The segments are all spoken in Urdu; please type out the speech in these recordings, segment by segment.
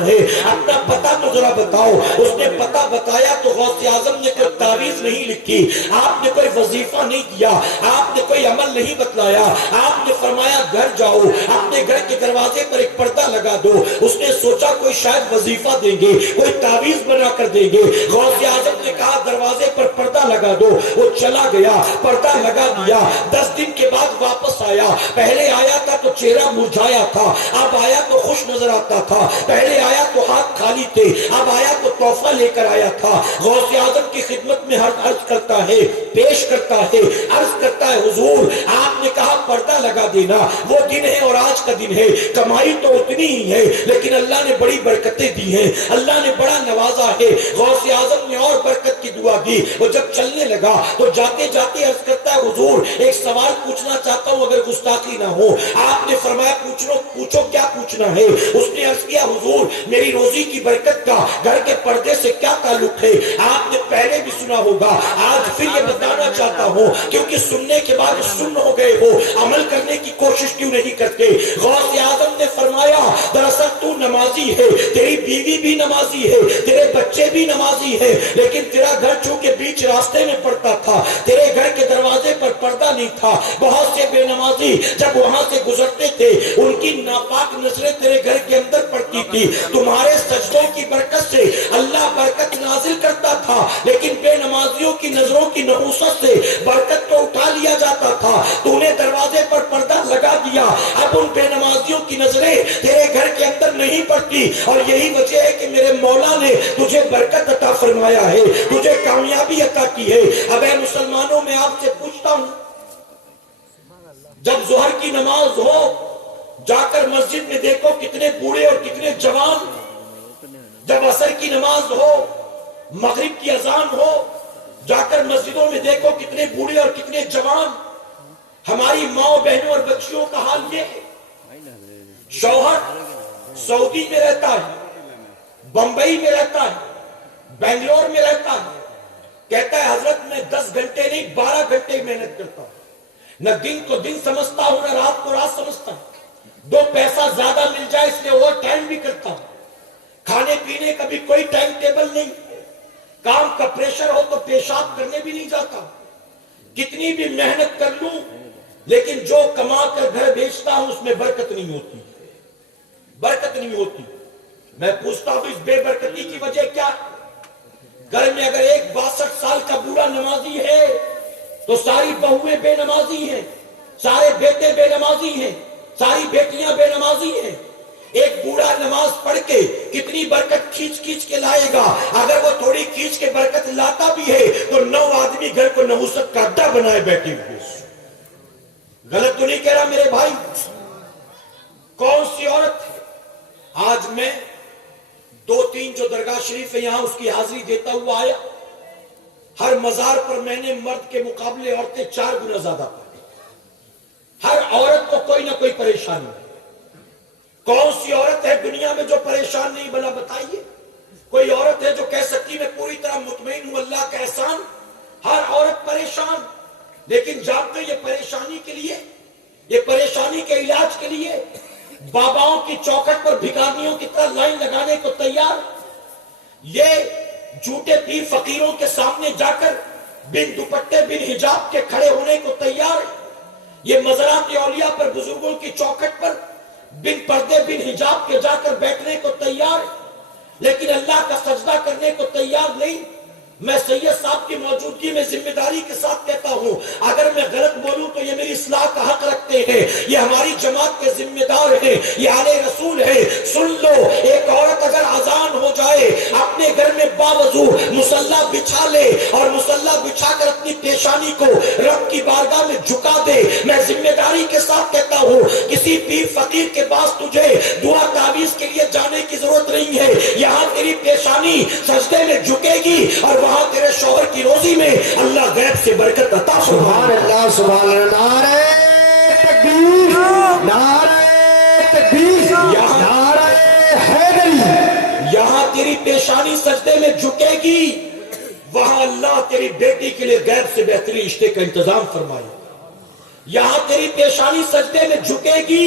ہے اپنا پتہ تو ذرا بتاؤ. اس نے پتہ بتایا تو غوث اعظم نے کوئی تعویذ نہیں لکھی, آپ نے کوئی وظیفہ نہیں کیا, آپ نے کوئی عمل نہیں بتلایا. آپ نے فرمایا گھر جاؤ, اپنے گھر کے دروازے پر ایک پردہ لگا دو. اس نے سوچا کوئی شاید وظیفہ دیں گے, کوئی تعویذ بنا کر دیں گے. غوث اعظم نے کہا دروازے پر پردہ لگا دو. وہ چلا گیا, پردہ لگا دیا. 10 دن کے بعد واپس آیا. پہلے آیا تھا تو چہرہ مرجھایا تھا, اب آیا تو خوش نظر آتا تھا. پہلے آیا تو ہاتھ خالی تھے, اب آیا تو تحفہ لے کر آیا تھا. غوث اعظم کی خدمت میں عرض کرتا ہے, پیش کرتا ہے, عرض کرتا ہے حضور آپ نے کہا پردہ لگا دینا. وہ دن ہے اور آج کا دن ہے, کمائی تو اتنی ہی ہے لیکن اللہ نے بڑی برکتیں دی ہیں, اللہ نے بڑا نوازا ہے. غوث اعظم نے اور برکت کی دعا دی. وہ جب چلنے لگا تو جاتے جاتے عرض کرتا ہے حضور ایک سوال پوچھنا چاہتا ہوں اگر گستاخی نہ ہو. آپ نے فرمایا پوچھو کیا پوچھنا ہے. اس نے عرض کیا حضور میری روزی کی برکت کا گھر کے پردے سے کیا تعلق ہے. آپ نے پہلے بھی سنا ہوگا, آج پھر یہ بتانا چاہتا ہوں کیونکہ سننے کے بعد سن ہو گئے ہو, عمل کرنے کی کوشش کیوں نہیں کرتے. غوث اعظم نے فرمایا دراصل تو نمازی ہے, تیری بیوی بھی نمازی ہے, تیرے بچے بھی نمازی ہے, لیکن تیرا گھر چونکہ بیچ راستے میں پڑتا تھا, تیرے گھر کے دروازے پر پردہ نہیں تھا. بہت سے بے نمازی جب وہاں سے گزرتے تھے ان کی ناپاک نظریں تیرے گھر کے اندر پڑتی تھی. تمہارے سجدوں کی برکت سے اللہ برکت نازل کرتا تھا, لیکن بے نمازیوں کی نظروں کی نحوست سے برکت کو اٹھا لیا جاتا تھا. تو نے دروازے پر پردہ لگا دیا, اب ان بے نمازیوں کی نظریں تیرے گھر کے اندر نہیں پڑتی. اور یہی وجہ ہے کہ میرے مولا نے تجھے برکت عطا فرمایا ہے, تجھے کامیابی عطا کی ہے. اب اے مسلمانوں میں آپ سے پوچھتا ہوں, جب ظہر کی نماز ہو جا کر مسجد میں دیکھو کتنے بوڑھے اور کتنے جوان. جب عصر کی نماز ہو, مغرب کی اذان ہو, جا کر مسجدوں میں دیکھو کتنے بوڑھے اور کتنے جوان. ہماری ماں بہنوں اور بچیوں کا حال یہ ہے, شوہر سعودی میں رہتا ہے, بمبئی میں رہتا ہے, بنگلور میں رہتا ہے, کہتا ہے حضرت میں 10 گھنٹے نہیں 12 گھنٹے محنت کرتا ہوں, نہ دن کو دن سمجھتا ہوں نہ رات کو رات سمجھتا ہوں. 2 پیسہ زیادہ مل جائے اس لیے اوور ٹائم بھی کرتا ہوں. کھانے پینے کا بھی کوئی ٹائم ٹیبل نہیں, کام کا پریشر ہو تو پیشاب کرنے بھی نہیں جاتا. کتنی بھی محنت کر لوں لیکن جو کما کر گھر بیچتا ہوں اس میں برکت نہیں ہوتی, برکت نہیں ہوتی. میں پوچھتا ہوں اس بے برکتی کی وجہ کیا؟ گھر میں اگر ایک 62 سال کا بوڑھا نمازی ہے تو ساری بہویں بے نمازی ہیں, سارے بیٹے بے نمازی ہیں, ساری بیٹیاں بے نمازی ہیں. ایک بوڑھا نماز پڑھ کے کتنی برکت کھینچ کے لائے گا. اگر وہ تھوڑی کھینچ کے برکت لاتا بھی ہے تو 9 آدمی گھر کو نحوست کا اڈا بنائے بیٹھے ہوئے. غلط تو نہیں کہہ رہا میرے بھائی؟ کون سی عورت ہے؟ آج میں 2-3 جو درگاہ شریف ہے یہاں اس کی حاضری دیتا ہوا آیا. ہر مزار پر میں نے مرد کے مقابلے عورتیں 4 گنا زیادہ پڑھی. ہر عورت کو کوئی نہ کوئی پریشانی ہے. کون سی عورت ہے دنیا میں جو پریشان نہیں بنا بتائیے؟ کوئی عورت ہے جو کہہ سکتی میں پوری طرح مطمئن ہوں اللہ کا احسان؟ ہر عورت پریشان, لیکن جانتے یہ پریشانی کے لیے, یہ پریشانی کے علاج کے لیے باباؤں کی چوکھٹ پر بھکاریوں کی طرح لائن لگانے کو تیار, یہ جھوٹے پیر فقیروں کے سامنے جا کر بن دوپٹے بن حجاب کے کھڑے ہونے کو تیار, یہ مزارات اولیاء پر بزرگوں کی چوکھٹ پر بن پردے بن حجاب کے جا کر بیٹھنے کو تیار, لیکن اللہ کا سجدہ کرنے کو تیار نہیں. میں سید صاحب کی موجودگی میں ذمہ داری کے ساتھ کہتا ہوں, اگر میں غلط بولوں تو یہ میری اصلاح کا حق رکھتے ہیں, یہ ہماری جماعت کے ذمہ دار ہیں, یہ آل رسول ہے. سن لو, ایک عورت اگر اذان ہو جائے اپنے گھر میں باوضو مصلی بچھا لے اور مصلی بچھا کر اپنی پیشانی کو رب کی بارگاہ میں جھکا دے, میں ذمہ داری کے ساتھ کہتا ہوں کسی پیر فقیر کے پاس تجھے دعا تعویذ کے لیے جانے کی ضرورت نہیں ہے. یہاں تیری پیشانی سجدے میں جھکے گی اور وہاں تیرے شوہر کی روزی میں اللہ غیب سے برکت عطا. سبحان اللہ, سبحان اللہ. نعرہ تکبیر, نعرہ تکبیر, نعرہ حیدری. یہاں تیری پیشانی سجدے میں جھکے گی, وہاں اللہ تیری بیٹی کے لیے غیب سے بہترین رشتے کا انتظام فرمائے. یہاں تیری پیشانی سجدے میں جھکے گی,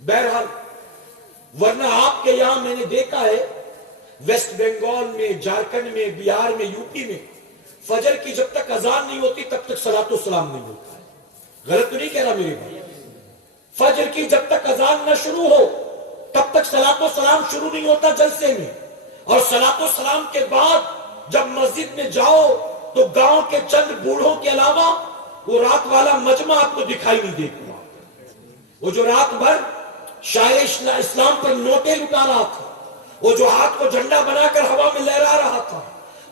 بہرحال ورنہ آپ کے یہاں میں نے دیکھا ہے ویسٹ بنگال میں، جھارکھنڈ میں، بہار میں، یو پی میں فجر کی جب تک اذان نہیں ہوتی تب تک صلاۃ و سلام نہیں ہوتا ہے۔ غلط تو نہیں کہہ رہا میرے بھائی؟ فجر کی جب تک اذان نہ شروع ہو تب تک صلاۃ و سلام شروع نہیں ہوتا جلسے میں، اور صلاۃ و سلام کے بعد جب مسجد میں جاؤ تو گاؤں کے چند بوڑھوں کے علاوہ وہ رات والا مجمع آپ کو دکھائی نہیں دیتا، وہ جو رات بھر شاعر اسلام پر نوٹیں لٹا رہا تھا، وہ جو ہاتھ کو جھنڈا بنا کر ہوا میں لہرا رہا تھا،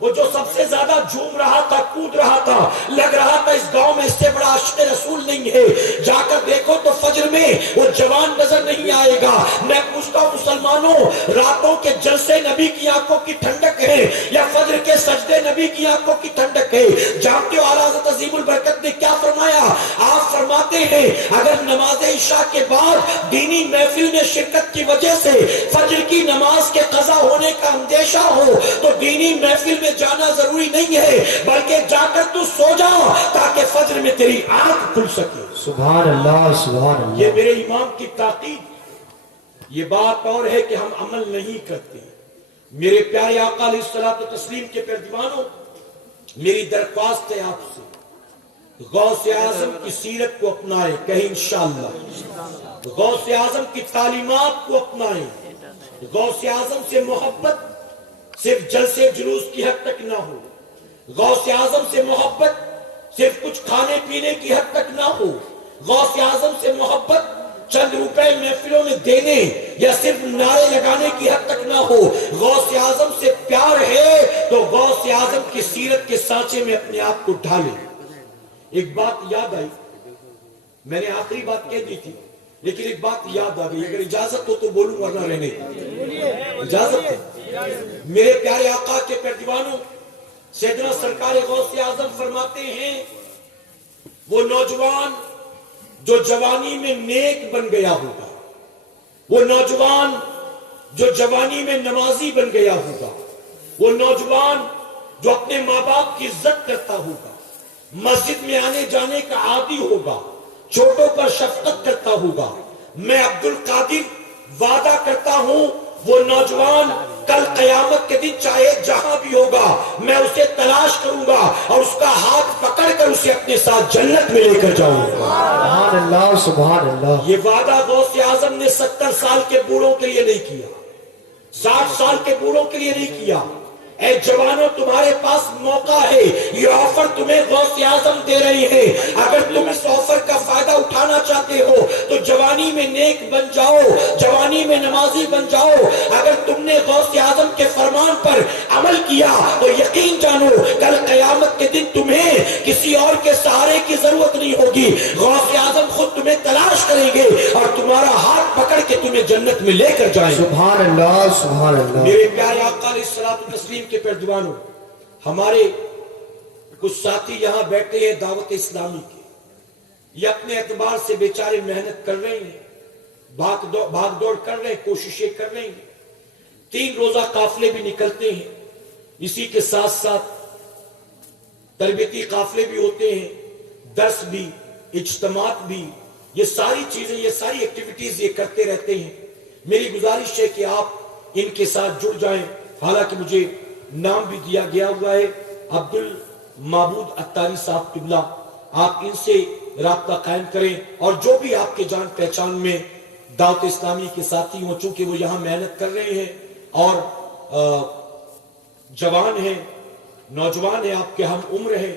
وہ جو سب سے زیادہ جھوم رہا تھا، کود رہا تھا، لگ رہا تھا اس گاؤں میں اس سے بڑا عاشق رسول نہیں ہے، جا کر دیکھو تو فجر میں وہ جوان نظر نہیں آئے گا۔ میں پوچھتا ہوں مسلمانوں، راتوں کے جلسے نبی کی آنکھوں کی ٹھنڈک ہے یا فجر کے سجدے نبی کی آنکھوں کی ٹھنڈک ہے؟ جانتے ہو اعلیٰ حضرت عظیم البرکت نے کیا فرمایا؟ آپ فرماتے ہیں اگر نماز عشاء کے بعد دینی محفل میں شرکت کی وجہ سے فجر کی نماز کے قضا ہونے کا اندیشہ ہو تو دینی محفل میں جانا ضروری نہیں ہے، بلکہ جا کر تو سو جا تاکہ فجر میں تیری آنکھ کھل سکے۔ سبحان اللہ، سبحان اللہ۔ یہ میرے امام کی تاکید۔ یہ بات اور ہے کہ ہم عمل نہیں کرتے۔ میرے پیارے آقا علیہ الصلوۃ والتسلیم کے پیروانوں، میری درخواست ہے آپ سے، غوث اعظم کی سیرت کو اپنائیں، کہیں انشاءاللہ غوث اعظم کی تعلیمات کو اپنائیں۔ غوث اعظم سے محبت صرف جلسے جلوس کی حد تک نہ ہو، غوث اعظم سے محبت صرف کچھ کھانے پینے کی حد تک نہ ہو، غوث اعظم سے محبت چند روپے محفلوں میں دینے یا صرف نعرے لگانے کی حد تک نہ ہو۔ غوث اعظم سے پیار ہے تو غوث اعظم کی سیرت کے سانچے میں اپنے آپ کو ڈھالے۔ ایک بات یاد آئی، میں نے آخری بات کہہ دی تھی لیکن ایک بات یاد آ گئی، اگر اجازت ہو تو بولوں ورنہ رہنے دیں۔ اجازت ہے؟ میرے پیارے آقا کے پیروانوں، سیدنا سرکار غوث اعظم فرماتے ہیں وہ نوجوان جو جوانی میں نیک بن گیا ہوگا، وہ نوجوان جو جوانی میں نمازی بن گیا ہوگا، وہ نوجوان جو اپنے ماں باپ کی عزت کرتا ہوگا، مسجد میں آنے جانے کا عادی ہوگا، چھوٹوں پر شفقت کرتا ہوگا، میں عبد القادر وعدہ کرتا ہوں وہ نوجوان کل قیامت کے دن چاہے جہاں بھی ہوگا میں اسے تلاش کروں گا اور اس کا ہاتھ پکڑ کر اسے اپنے ساتھ جنت میں لے کر جاؤں گا۔ سبحان اللہ، سبحان اللہ۔ یہ وعدہ غوث اعظم نے 70 سال کے بوڑھوں کے لیے نہیں کیا، 60 سال کے بوڑھوں کے لیے نہیں کیا۔ اے جوانوں، تمہارے پاس موقع ہے، یہ آفر تمہیں غوث اعظم دے رہے ہیں، اگر تم اس آفر کا فائدہ اٹھانا چاہتے ہو تو جوانی میں نیک بن جاؤ، جوانی میں نمازی بن جاؤ۔ اگر تم نے غوث اعظم کے فرمان پر عمل کیا تو یقین جانو کل قیامت کے دن تمہیں کسی اور کے سہارے کی ضرورت نہیں ہوگی، غوث اعظم خود تمہیں تلاش کریں گے اور تمہارا ہاتھ پکڑ کے تمہیں جنت میں لے کر جائیں۔ سبحان اللہ، سبحان اللہ۔ میرے پیارے آقا علیہ الصلوۃ والتسلیم کے پیروانوں، ہمارے کچھ ساتھی یہاں بیٹھے ہیں دعوت اسلامی کے، یہ اپنے اعتبار سے بیچارے محنت کر رہے ہیں، بھاگ دوڑ کر رہے ہیں، کوششیں کر رہے ہیں، 3 روزہ قافلے بھی نکلتے ہیں، اسی کے ساتھ ساتھ تربیتی قافلے بھی ہوتے ہیں، درس بھی، اجتماعات بھی، یہ ساری چیزیں، یہ ساری ایکٹیویٹیز یہ کرتے رہتے ہیں۔ میری گزارش ہے کہ آپ ان کے ساتھ جڑ جائیں، حالانکہ مجھے نام بھی دیا گیا ہوا ہے عبد المعبود اتاری صاحب قبلہ، آپ ان سے رابطہ قائم کریں، اور جو بھی آپ کے جان پہچان میں دعوت اسلامی کے ساتھی ہوں، چونکہ وہ یہاں محنت کر رہے ہیں اور جوان ہیں، نوجوان ہیں، آپ کے ہم عمر ہیں،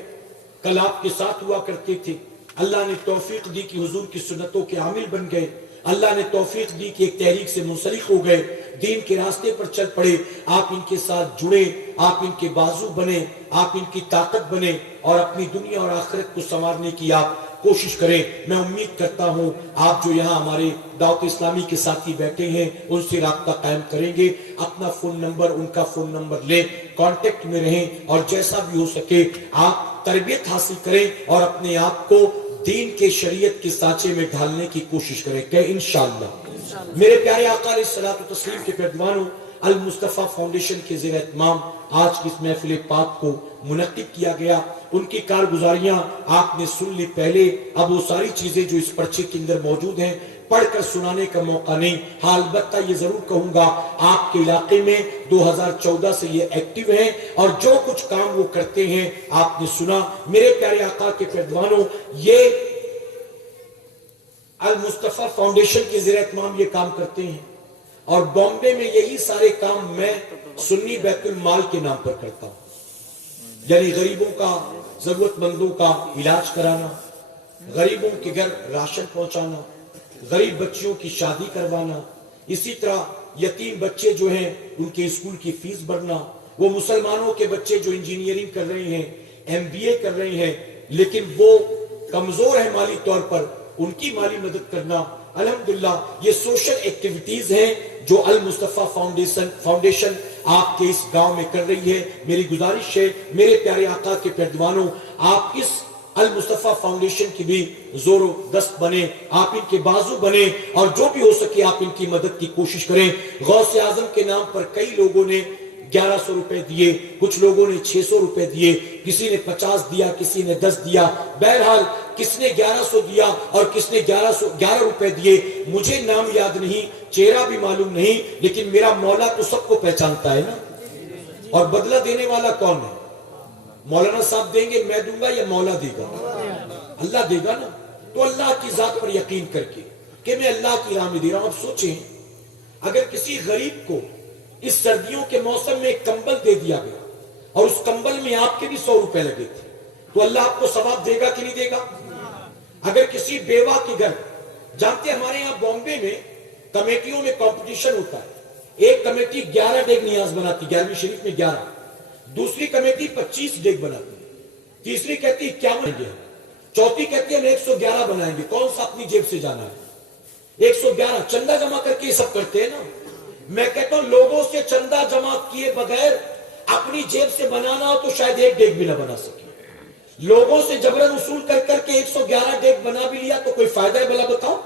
کل آپ کے ساتھ ہوا کرتے تھے، اللہ نے توفیق دی کہ حضور کی سنتوں کے عامل بن گئے، اللہ نے توفیق دی کہ ایک تحریک سے منسلک ہو گئے، دین کے راستے پر چل پڑے، آپ ان کے ساتھ جڑے، آپ ان کے بازو بنے، آپ ان کی طاقت بنے اور اپنی دنیا اور آخرت کو سنوارنے کی آپ کوشش کریں۔ میں امید کرتا ہوں آپ جو یہاں ہمارے دعوت اسلامی کے ساتھی بیٹھے ہیں ان سے رابطہ قائم کریں گے، اپنا فون نمبر، ان کا فون نمبر لیں، کانٹیکٹ میں رہیں اور جیسا بھی ہو سکے آپ تربیت حاصل کریں اور اپنے آپ کو دین کے شریعت کے سانچے میں ڈھالنے کی کوشش کریں کہ انشاءاللہ۔ میرے پیارے آقا علیہ الصلوۃ والتسلیم کے پیروانوں، المصطفیٰ فاؤنڈیشن کے زیر اہتمام آج کی اس محفل پاک کو منعقد کیا گیا، ان کی کارگزاریاں آپ نے سن لی پہلے، اب وہ ساری چیزیں جو اس پرچے کے اندر موجود ہیں پڑھ کر سنانے کا موقع نہیں. ہاں البتہ یہ ضرور کہوں گا آپ کے علاقے میں 2014 سے یہ ایکٹیو ہیں اور جو کچھ کام وہ کرتے ہیں آپ نے سنا. میرے پیارے آقا کے پیروانوں، یہ المصطفیٰ فاؤنڈیشن کے زیر اہتمام یہ کام کرتے ہیں اور بامبے میں یہی سارے کام میں سنی بیت المال کے نام پر کرتا ہوں. یعنی غریبوں کا، ضرورت مندوں کا علاج کرانا، غریبوں کے گھر راشن پہنچانا، غریب بچیوں کی شادی کروانا، اسی طرح یتیم بچے جو ہیں ان کے اسکول کی فیس بھرنا، وہ مسلمانوں کے بچے جو انجینئرنگ کر رہے ہیں، MBA کر رہے ہیں لیکن وہ کمزور ہیں مالی طور پر، ان کی مالی مدد کرنا. الحمدللہ یہ سوشل ایکٹیویٹیز ہیں جو المصطفیٰ فاؤنڈیشن آپ کے اس گاؤں میں کر رہی ہے. میری گزارش ہے میرے پیارے آقا کے پیروانوں، آپ اس المصطفیٰ فاؤنڈیشن کی بھی زور و دست بنے، آپ ان کے بازو بنے اور جو بھی ہو سکے آپ ان کی مدد کی کوشش کریں. غوث اعظم کے نام پر کئی لوگوں نے 1100 روپے دیے، کچھ لوگوں نے 600 روپے دیے، کسی نے 50 دیا، کسی نے 10 دیا. بہرحال کس نے 1100 دیا اور کس نے 1111 روپے دیے، مجھے نام یاد نہیں، چہرہ بھی معلوم نہیں، لیکن میرا مولا تو سب کو پہچانتا ہے نا. اور بدلہ دینے والا کون ہے؟ مولانا صاحب دیں گے، میں دوں گا یا مولا دے گا؟ اللہ دے گا نا. تو اللہ کی ذات پر یقین کر کے کہ میں اللہ کی راہ میں دے رہا ہوں. اب سوچیں اگر کسی غریب کو اس سردیوں کے موسم میں ایک کمبل دے دیا گیا اور اس کمبل میں آپ کے بھی 100 روپے لگے تھے تو اللہ آپ کو ثواب دے گا کہ نہیں دے گا؟ اگر کسی بیوہ کے گھر، جانتے ہیں ہمارے یہاں بامبے میں کمیٹیوں میں کمپٹیشن ہوتا ہے. ایک کمیٹی 11 ڈیگ نیاز بناتی، 11ویں شریف میں 11، دوسری کمیٹی 25 ڈیگ بناتی، تیسری کہتی 51 ڈیگ، چوتھی کہتی ہم 111 بنائیں گے. کون سا اپنی جیب سے جانا ہے؟ 111 چندہ جمع کر کے یہ سب کرتے ہیں نا. میں کہتا ہوں لوگوں سے چندہ جمع کیے بغیر اپنی جیب سے بنانا ہو تو شاید ایک ڈیگ بھی نہ بنا سکے. لوگوں سے جبرن وصول کر کر کے 111 ڈیگ بنا بھی لیا تو کوئی فائدہ ہے؟ بلا بتاؤ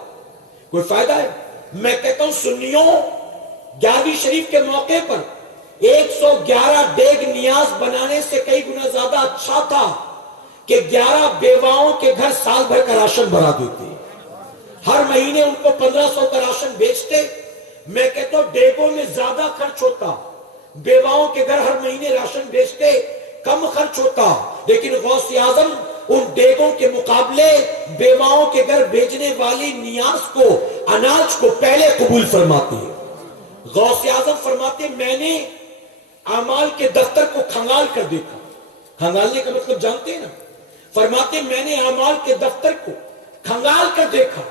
کوئی فائدہ ہے؟ میں کہتا ہوں سنیوں 11ویں شریف کے موقع پر 111 ڈیگ نیاز بنانے سے کئی گنا زیادہ اچھا تھا کہ 11 بیواؤں کے گھر سال بھر کا راشن بنا دیتے، ہر مہینے ان کو 1500 کا راشن بیچتے. میں کہتا ہوں ڈیگوں میں زیادہ خرچ ہوتا، بیواؤں کے گھر ہر مہینے راشن بیچتے کم خرچ ہوتا. لیکن غوث اعظم ان ڈیگوں کے مقابلے بیواؤں کے گھر بیچنے والی نیاز کو، اناج کو پہلے قبول فرماتے ہیں. غوث اعظم فرماتے میں نے اعمال کے دفتر کو کھنگال کر دیکھا. کھنگالنے کا مطلب جانتے ہیں نا؟ فرماتے میں نے اعمال کے دفتر کو کھنگال کر دیکھا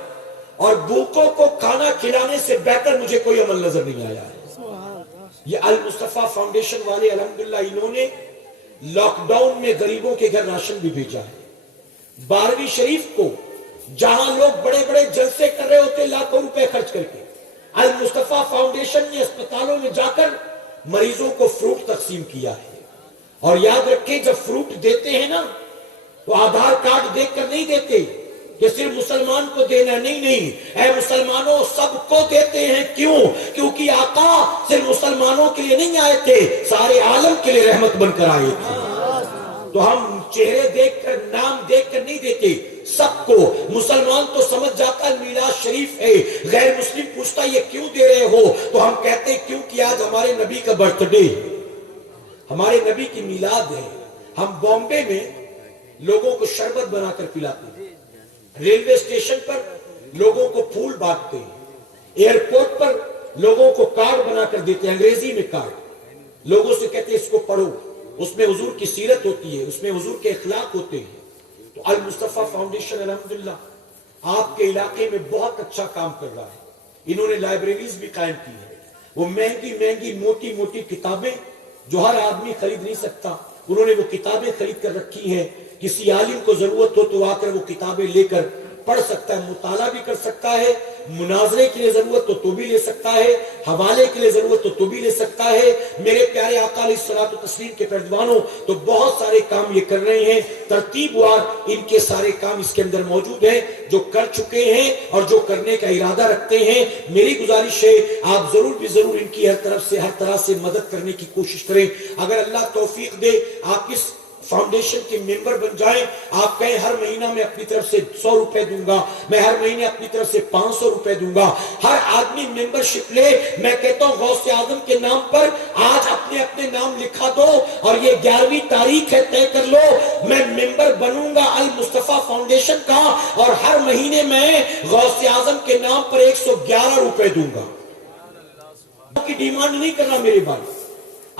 اور بھوکوں کو کھانا کھلانے سے بہتر مجھے کوئی عمل نظر نہیں آیا ہے. یہ المصطفیٰ فاؤنڈیشن والے الحمدللہ انہوں نے لاک ڈاؤن میں غریبوں کے گھر راشن بھی بھیجا ہے. 12ویں شریف کو جہاں لوگ بڑے بڑے جلسے کر رہے ہوتے لاکھوں روپے خرچ کر کے، المصطفیٰ فاؤنڈیشن نے اسپتالوں میں جا کر مریضوں کو فروٹ تقسیم کیا ہے. اور یاد رکھیں جب فروٹ دیتے ہیں نا تو آدھار کارڈ دیکھ کر نہیں دیتے کہ صرف مسلمان کو دینا، نہیں، اے مسلمانوں سب کو دیتے ہیں. کیوں؟ کیونکہ آقا صرف مسلمانوں کے لیے نہیں آئے تھے، سارے عالم کے لیے رحمت بن کر آئے تھے. تو ہم چہرے دیکھ کر، نام دیکھ کر نہیں دیتے سب کو. مسلمان تو سمجھ جاتا ہے میلاد شریف ہے، غیر مسلم پوچھتا یہ کیوں دے رہے ہو تو ہم کہتے ہیں کیونکہ آج ہمارے نبی کا برتھ ڈے، ہمارے نبی کی میلاد ہے. ہم بامبے میں لوگوں کو شربت بنا کر پلاتے ہیں، ریلوے اسٹیشن پر لوگوں کو پھول بانٹتے ہیں، ایئرپورٹ پر لوگوں کو کارڈ بنا کر دیتے ہیں، انگریزی میں کارڈ، لوگوں سے کہتے ہیں اس کو پڑھو، اس میں حضور کی سیرت ہوتی ہے، اس میں حضور کے اخلاق ہوتے ہیں. تو المصطفیٰ فاؤنڈیشن الحمدللہ آپ کے علاقے میں بہت اچھا کام کر رہا ہے. انہوں نے لائبریریز بھی قائم کی ہے. وہ مہنگی موٹی موٹی کتابیں جو ہر آدمی خرید نہیں سکتا، انہوں نے وہ کتابیں خرید کر رکھی ہیں. کسی عالم کو ضرورت ہو تو آ کر وہ کتابیں لے کر پڑھ سکتا ہے، مطالعہ بھی کر سکتا ہے. مناظرے کے لیے ضرورت تو بھی لے سکتا ہے، حوالے کے لیے ضرورت تو بھی لے سکتا ہے. میرے پیارے آقا علیہ الصلوۃ والتسلیم کے پیروانوں تو بہت سارے کام یہ کر رہے ہیں. ترتیب وار ان کے سارے کام اس کے اندر موجود ہیں، جو کر چکے ہیں اور جو کرنے کا ارادہ رکھتے ہیں. میری گزارش ہے آپ ضرور بھی ضرور ان کی ہر طرح سے مدد کرنے کی کوشش کریں. اگر اللہ توفیق دے آپ اس فاؤنڈیشن کے ممبر بن جائیں. آپ کہیں ہر مہینہ میں اپنی طرف سے 100 روپے دوں گا, میں ہر مہینے اپنی طرف سے 500 روپے دوں گا. ہر آدمی ممبرشپ لے. میں کہتا ہوں غوث اعظم کے نام پر آج اپنے اپنے نام لکھا دو اور یہ 11ویں تاریخ ہے, طے کر لو میں ممبر بنوں گا المصطفیٰ فاؤنڈیشن کا, اور ہر مہینے میں غوث اعظم کے نام پر 111 روپے دوں گا. کی ڈیمانڈ نہیں کرنا میرے بھائی.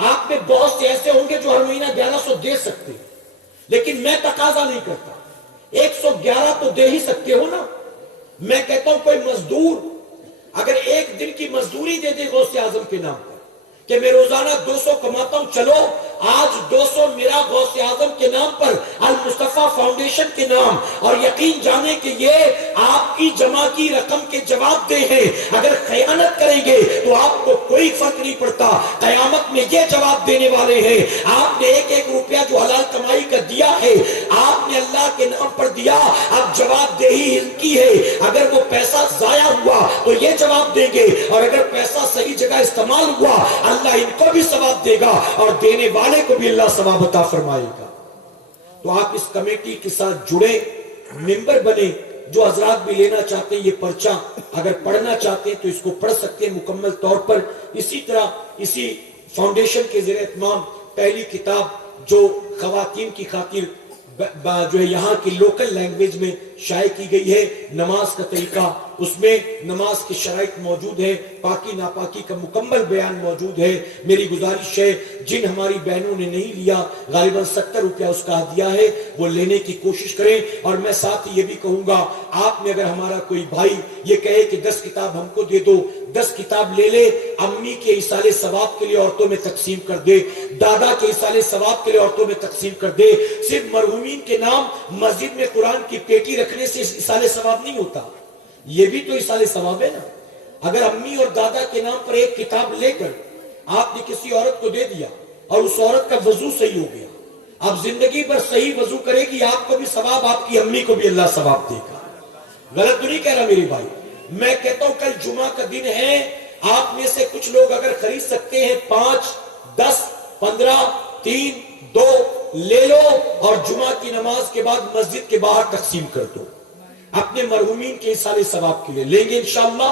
آپ میں بہت سے ایسے ہوں گے جو ہر مہینہ 1100 دے سکتے, لیکن میں تقاضا نہیں کرتا. 111 تو دے ہی سکتے ہو نا. میں کہتا ہوں کوئی مزدور اگر ایک دن کی مزدوری دے دے غوث اعظم کے نام پر کہ میں روزانہ 200 کماتا ہوں, چلو آج 200 میرا غوث اعظم کے نام پر المصطفیٰ فاؤنڈیشن کے نام, اور یقین جانے کہ یہ آپ کی جمع کی رقم کے جواب دے ہیں. اگر خیانت کریں گے تو آپ کو کوئی فرق نہیں پڑتا, قیامت میں یہ جواب دینے والے ہیں. آپ نے ایک ایک روپیہ جو حلال کمائی کا دیا ہے آپ نے اللہ کے نام پر دیا, اب جواب دہی ان کی ہے. اگر وہ پیسہ ضائع ہوا تو یہ جواب دیں گے, اور اگر پیسہ صحیح جگہ استعمال ہوا اللہ ان کو بھی ثواب دے گا اور دینے والے کو بھی اللہ ثواب عطا فرمائے گا. تو آپ اس کمیٹی کے ساتھ جڑے, ممبر بنے. جو حضرات بھی لینا چاہتے ہیں یہ پرچہ اگر پڑھنا چاہتے ہیں تو اس کو پڑھ سکتے ہیں مکمل طور پر. اسی طرح اسی فاؤنڈیشن کے زیر اہتمام پہلی کتاب جو خواتین کی خاطر جو ہے یہاں کی لوکل لینگویج میں شائع کی گئی ہے, نماز کا طریقہ, اس میں نماز کی شرائط موجود ہے, پاکی ناپاکی کا مکمل بیان موجود ہے. میری گزارش ہے جن ہماری بہنوں نے نہیں لیا, غالباً 70 روپیہ اس کا ہدیہ ہے, وہ لینے کی کوشش کریں. اور میں ساتھ یہ بھی کہوں گا آپ میں اگر ہمارا کوئی بھائی یہ کہے کہ 10 کتاب ہم کو دے دو, 10 کتاب لے لے, امی کے ایصال ثواب کے لیے عورتوں میں تقسیم کر دے, دادا کے ایصال ثواب کے لیے عورتوں میں تقسیم کر دے. صرف مرحومین کے نام مسجد میں قرآن کی پیٹی رکھنے سے ایصال ثواب نہیں ہوتا, یہ بھی تو ایصال ثواب ہے نا. اگر امی اور دادا کے نام پر ایک کتاب لے کر آپ نے کسی عورت کو دے دیا اور اس عورت کا وضو صحیح ہو گیا, اب زندگی پر صحیح وضو کرے گی, آپ کو بھی ثواب, آپ کی امی کو بھی اللہ ثواب دے گا. غلط تو نہیں کہہ رہا میرے بھائی. میں کہتا ہوں کل جمعہ کا دن ہے, آپ میں سے کچھ لوگ اگر خرید سکتے ہیں 5, 10, 15, 3, 2 لے لو اور جمعہ کی نماز کے بعد مسجد کے باہر تقسیم کر دو اپنے مرحومین کے ایصال ثواب کے لیے. لیں گے انشاءاللہ.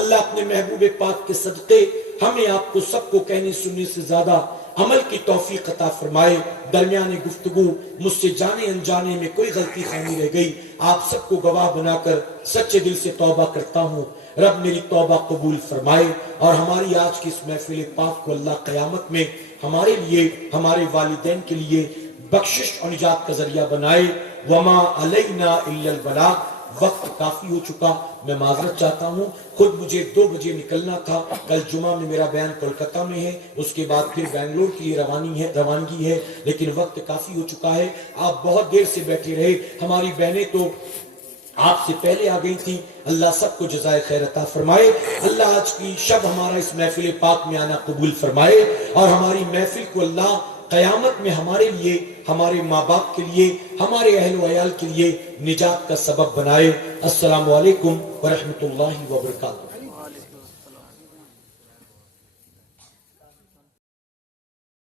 اللہ اپنے محبوب پاک کے صدقے ہمیں آپ کو سب کو کہنے سننے سے زیادہ عمل کی توفیق عطا فرمائے. درمیان گفتگو مجھ سے جانے انجانے میں کوئی غلطی خامی رہ گئی, آپ سب کو گواہ بنا کر سچے دل سے توبہ کرتا ہوں. رب میری توبہ قبول فرمائے اور ہماری آج کی اس محفل پاک کو اللہ قیامت میں ہمارے لیے, ہمارے والدین کے لیے بخشش اور نجات کا ذریعہ بنائے. وما علینا الا البلاغ. وقت کافی ہو چکا, میں معذرت چاہتا ہوں. خود مجھے 2 بجے نکلنا تھا, کل جمعہ میں میرا بیان کولکتہ میں ہے, اس کے بعد پھر بنگلور کے لیے روانگی ہے, لیکن وقت کافی ہو چکا ہے. آپ بہت دیر سے بیٹھے رہے, ہماری بہنیں تو آپ سے پہلے آ گئی تھی. اللہ سب کو جزائے خیر عطا فرمائے. اللہ آج کی شب ہمارا اس محفل پاک میں آنا قبول فرمائے اور ہماری محفل کو اللہ قیامت میں ہمارے لیے, ہمارے ماں باپ کے لیے, ہمارے اہل و عیال کے لیے نجات کا سبب بنائے. السلام علیکم ورحمۃ اللہ وبرکاتہ.